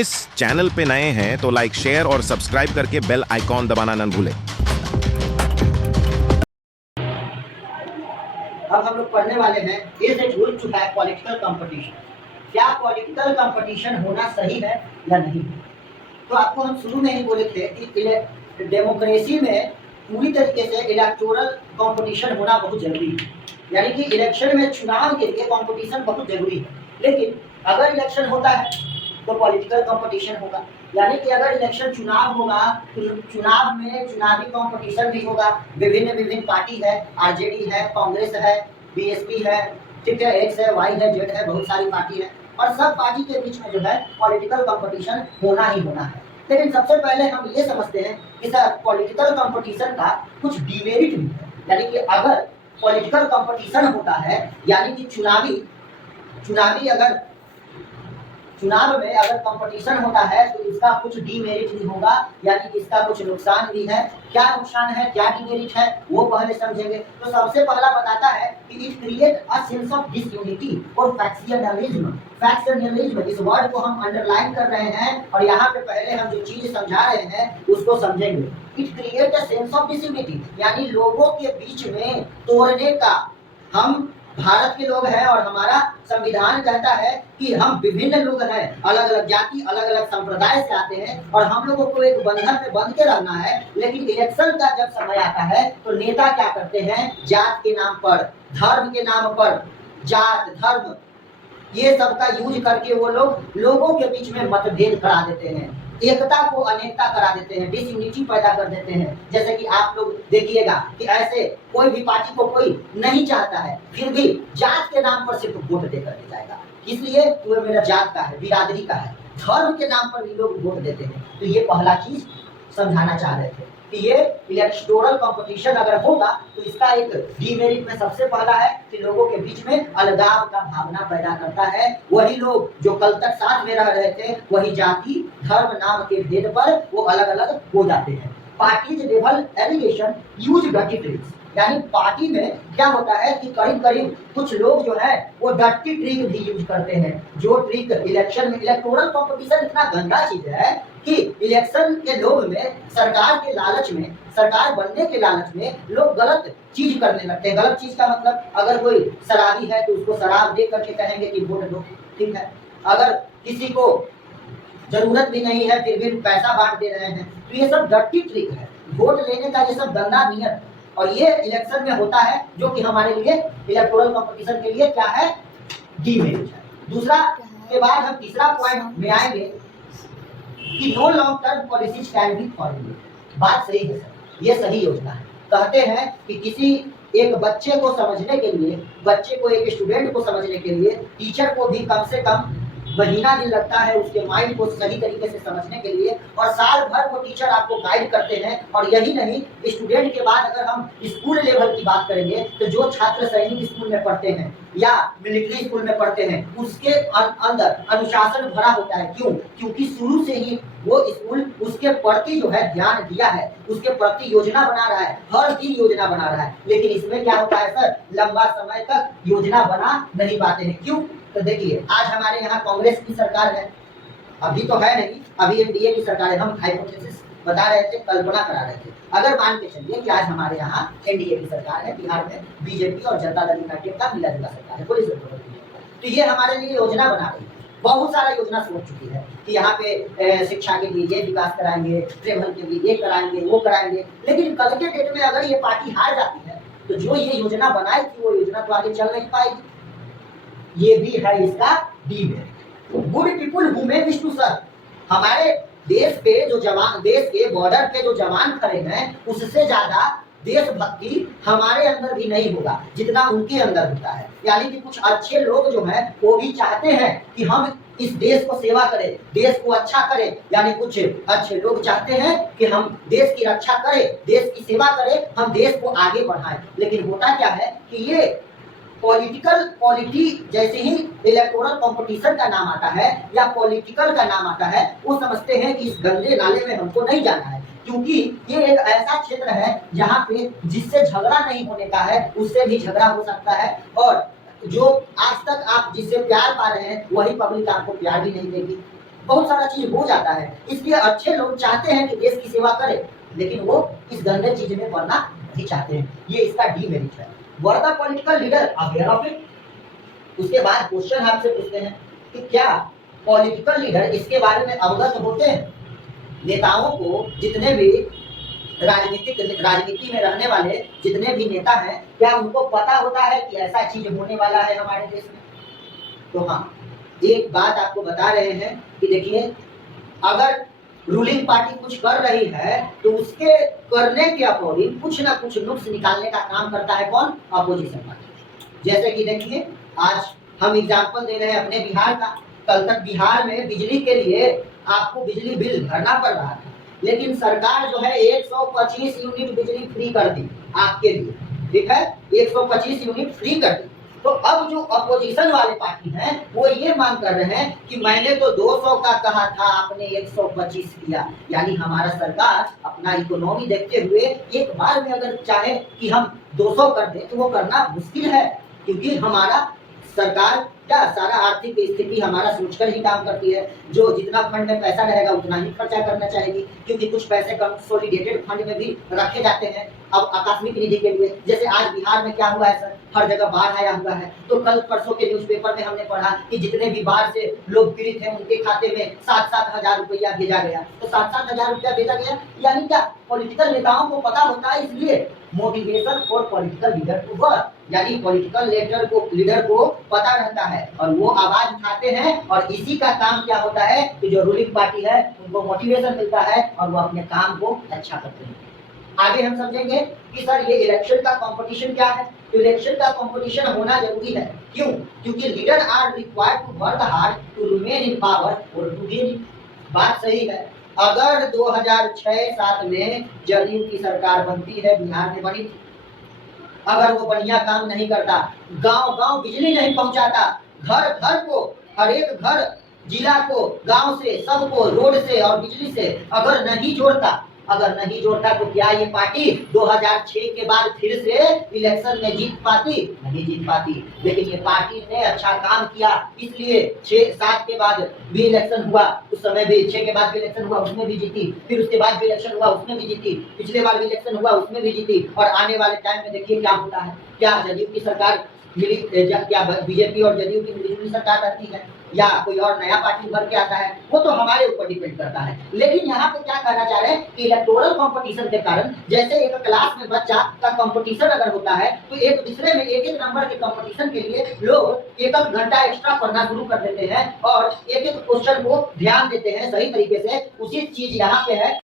इस चैनल पे नए हैं तो लाइक, शेयर और सब्सक्राइब करके बेल आइकॉन दबाना न भूलें। अब हम लोग पढ़ने वाले हैं is it good to have political competition. क्या पॉलिटिकल कंपटीशन होना सही है या नहीं? तो आपको हम शुरू में ही बोले थे कि डेमोक्रेसी में पूरी तरीके से इलेक्टोरल कंपटीशन होना बहुत जरूरी है, यानी कि इलेक्शन में चुनाव के लिए कंपटीशन बहुत जरूरी है। लेकिन अगर इलेक्शन होता है तो पॉलिटिकल कंपटीशन होगा, यानी कि अगर इलेक्शन चुनाव होगा तो चुनाव में चुनावी कंपटीशन भी होगा। विभिन्न विभिन्न पार्टी है, आरजेडी है, कांग्रेस है, बीएसपी है, ठीक है, एक्स है, वाई है, जेड है, बहुत सारी पार्टी है और सब पार्टी के बीच में जो है पॉलिटिकल कंपटीशन होना ही होना है। लेकिन सबसे पहले हम ये समझते हैं कि सर पॉलिटिकल कंपटीशन का कुछ डिमेरिट भी है, यानी कि अगर पॉलिटिकल कंपटीशन होता है यानी कि चुनाव में अगर कंपटीशन होता है तो इसका कुछ डीमेरिट भी होगा, यानी कि इसका कुछ नुकसान भी है। क्या नुकसान है, क्या डीमेरिट है, वो पहले समझेंगे। तो सबसे पहला बताता है कि it create a sense of disunity और फैक्शनलिज्म। फैक्शनलिज्म इस वर्ड को हम अंडरलाइन कर रहे हैं और यहाँ पे पहले हम जो चीज समझा रहे हैं उसको समझेंगे। It create a sense of disunity, यानी लोगों के बीच में तोड़ने का। हम भारत के लोग हैं और हमारा संविधान कहता है कि हम विभिन्न लोग हैं, अलग अलग जाति, अलग अलग संप्रदाय से आते हैं और हम लोगों को एक बंधन में बंध के रहना है। लेकिन इलेक्शन का जब समय आता है तो नेता क्या करते हैं, जात के नाम पर, धर्म के नाम पर, जात धर्म ये सब का यूज करके वो लोग लोगों के बीच में मतभेद करा देते हैं, एकता को अनेकता करा देते हैं, डिसयूनिटी पैदा कर देते हैं। जैसे कि आप लोग देखिएगा कि ऐसे कोई भी पार्टी को कोई नहीं चाहता है, फिर भी जात के नाम पर सिर्फ वोट देकर के जाएगा, इसलिए वो मेरा जात का है, बिरादरी का है। धर्म के नाम पर भी लोग वोट देते हैं। तो ये पहला चीज समझाना चाह रहे थे कि ये इलेक्टोरल कंपटीशन अगर होगा तो इसका एक डीमेरिट में सबसे पहला है कि लोगों के बीच में अलगाव का भावना पैदा करता है। वही लोग जो कल तक साथ में रह रहे थे वही जाति धर्म नाम के भेद पर वो अलग अलग हो जाते हैं। Parties level allegation use dirty tricks, यानी पार्टी में क्या होता है कि करीब करीब कुछ लोग जो है वो डर्टी ट्रिक भी यूज करते हैं। जो ट्रिक इलेक्शन में, इलेक्टोरल कंपटीशन इतना गंदा चीज है कि इलेक्शन के लोभ में, सरकार के लालच में, सरकार बनने के लालच में लोग गलत चीज करने लगते हैं। गलत चीज का मतलब अगर कोई शराबी है तो उसको शराब दे करके कहेंगे कि वोट दो, ठीक है। अगर किसी को जरूरत भी नहीं है फिर भी पैसा बांट दे रहे हैं, तो ये सब डर्टी ट्रिक है, वोट लेने का ये सब गंदा नियत। और ये इलेक्शन में होता है जो कि हमारे लिए इलेक्टोरल कंपटीशन के लिए क्या है, डीमेरिट है। दूसरा के बाद हम तीसरा पॉइंट में आएंगे कि no long term policies can be forward. बात सही है सर, ये सही योजना है। कहते हैं कि किसी एक बच्चे को समझने के लिए, बच्चे को, एक स्टूडेंट को समझने के लिए टीचर को भी कम से कम महीना दिन लगता है उसके माइंड को सही तरीके से समझने के लिए, और साल भर वो टीचर आपको गाइड करते हैं। और यही नहीं, स्टूडेंट के बाद अगर हम स्कूल लेवल की बात करेंगे तो जो छात्र सैनिक स्कूल में पढ़ते हैं या मिलिट्री स्कूल में पढ़ते हैं उसके अंदर अनुशासन भरा होता है। क्यों? क्योंकि शुरू से ही वो स्कूल उसके प्रति जो है ध्यान दिया है, उसके प्रति योजना बना रहा है, हर दिन योजना बना रहा है। लेकिन इसमें क्या होता है सर, लंबा समय तक योजना बना नहीं पाते हैं। क्यों? तो देखिए, आज हमारे यहाँ कांग्रेस की सरकार है, अभी तो है नहीं, अभी एनडीए की सरकार है। हम हाइपोथेसिस बता रहे थे, कल्पना करा रहे थे। अगर मान के चलिए कि आज हमारे यहाँ एनडीए की सरकार है, बिहार में बीजेपी और जनता दल यूनाइटेड का मिला जुला सरकार है, पुलिस, तो ये हमारे लिए योजना बना रही है, बहुत सारा योजना सोच चुकी है कि यहाँ पे शिक्षा के लिए ये विकास कराएंगे, ट्रेवल के लिए ये कराएंगे, वो कराएंगे। लेकिन कल के डेट में अगर ये पार्टी हार जाती है तो जो ये योजना बनाई थी वो योजना तो आगे चल नहीं पाएगी। ये भी है इसका demerit. Good people who may wish to serve, हमारे देश पे जो जवान, देश के बॉर्डर पे जो जवान खड़े हैं उससे ज्यादा देशभक्ति हमारे अंदर भी नहीं होगा जितना उनके अंदर होता है। यानी कि कुछ अच्छे लोग जो हैं वो भी चाहते हैं कि हम इस देश को सेवा करें, देश को अच्छा करें। यानी कुछ अच्छे लोग चाहते हैं कि हम देश की रक्षा करें, देश की सेवा करें, हम देश को आगे बढ़ाएं। लेकिन होता क्या है कि ये पॉलिटी जैसे ही इलेक्टोरल कंपटीशन का नाम आता है या पॉलिटिकल का नाम आता है वो समझते हैं कि इस गंदे नाले में हमको नहीं जाना है, क्योंकि ये एक ऐसा क्षेत्र है जहाँ पे जिससे झगड़ा नहीं होने का है उससे भी झगड़ा हो सकता है। और जो आज तक आप जिससे प्यार पा रहे हैं वही पब्लिक आपको प्यार भी नहीं देगी। बहुत सारा चीज हो जाता है। इसलिए अच्छे लोग चाहते हैं कि देश की सेवा करें, लेकिन वो इस गंदे चीज में पड़ना नहीं चाहते हैं। ये इसका डीमेरिट है। Were the political leader aware of it? उसके बाद क्वेश्चन आपसे पूछते हैं कि क्या पॉलिटिकल लीडर इसके बारे में अवगत होते हैं? नेताओं को, जितने भी राजनीति में रहने वाले जितने भी नेता हैं, क्या उनको पता होता है कि ऐसा चीज होने वाला है हमारे देश में? तो हाँ, एक बात आपको बता रहे हैं कि देखिए, अगर रूलिंग पार्टी कुछ कर रही है तो उसके करने के अकॉर्डिंग कुछ ना कुछ नुक्स निकालने का काम करता है कौन? Opposition party. जैसे कि देखिए, आज हम एग्जाम्पल दे रहे हैं अपने बिहार का। कल तक बिहार में बिजली के लिए आपको बिजली बिल भरना पड़ रहा था, लेकिन सरकार जो है 125 यूनिट बिजली फ्री कर दी आपके लिए, ठीक है, 125 यूनिट फ्री कर दी। तो अब जो अपोजिशन वाले पार्टी हैं वो ये मांग कर रहे हैं कि मैंने तो 200 का कहा था, आपने 125 किया। यानी हमारा सरकार अपना इकोनॉमी देखते हुए एक बार में अगर चाहे कि हम 200 कर दे तो वो करना मुश्किल है, क्योंकि हमारा सरकार क्या सारा आर्थिक स्थिति हमारा सोचकर ही काम करती है। जो जितना फंड में पैसा रहेगा उतना ही खर्चा करना चाहेगी, क्योंकि कुछ पैसे कंसोलिडेटेड फंड में भी रखे जाते हैं अब आकस्मिक निधि के लिए। जैसे आज बिहार में क्या हुआ है सर, हर जगह बाढ़ आया हुआ है। तो कल परसों के न्यूज़पेपर में हमने पढ़ा कि जितने भी बाढ़ से लोग पीड़ित हैं उनके खाते में 7-7 हजार रुपया भेजा गया। तो 7-7 हजार रुपया भेजा गया, यानी क्या पॉलिटिकल नेताओं को पता होता है। इसलिए motivation for political leader to work, यानी पॉलिटिकल लीडर को पता रहता है और वो आवाज उठाते हैं, और इसी का काम क्या होता है कि जो रूलिंग पार्टी है उनको मोटिवेशन मिलता है और वो अपने काम को अच्छा करते हैं। आगे हम समझेंगे कि सर ये इलेक्शन का कंपटीशन क्या है। इलेक्शन का कंपटीशन होना जरूरी है। क्यों? क्योंकि leader are required to work hard to remain in power और टू गेन इट। बात सही है। अगर 2006-7 में जदयू की सरकार बनती है, बिहार में बनी थी, अगर वो बढ़िया काम नहीं करता, गांव-गांव बिजली नहीं पहुंचाता, घर-घर को, हर एक घर, जिला को, गांव से, सबको रोड से और बिजली से अगर नहीं जोड़ता तो क्या ये पार्टी 2006 के बाद फिर से इलेक्शन में जीत पाती? नहीं जीत पाती। लेकिन ये पार्टी ने अच्छा काम किया, इसलिए 6-7 के बाद भी इलेक्शन हुआ, उस समय भी 6 के बाद भी इलेक्शन हुआ, उसमें भी जीती, फिर उसके बाद भी इलेक्शन हुआ, उसमें भी जीती, पिछले बार भी इलेक्शन हुआ, उसमें भी जीती। और आने वाले टाइम में देखिए क्या होता है। क्या जदयू की सरकार मिली, क्या बीजेपी और जदयू की मिली सरकार रहती है, या कोई और नया पार्टी उभर के आता है, वो तो हमारे ऊपर डिपेंड करता है। लेकिन यहाँ पे क्या कहना चाह रहे हैं कि इलेक्टोरल कंपटीशन के कारण, जैसे एक क्लास में बच्चा का कंपटीशन अगर होता है तो एक दूसरे में एक नंबर के कंपटीशन के लिए लोग 1 घंटा एक्स्ट्रा पढ़ना शुरू कर देते हैं और एक क्वेश्चन को ध्यान देते हैं सही तरीके से। उसी चीज यहाँ पे है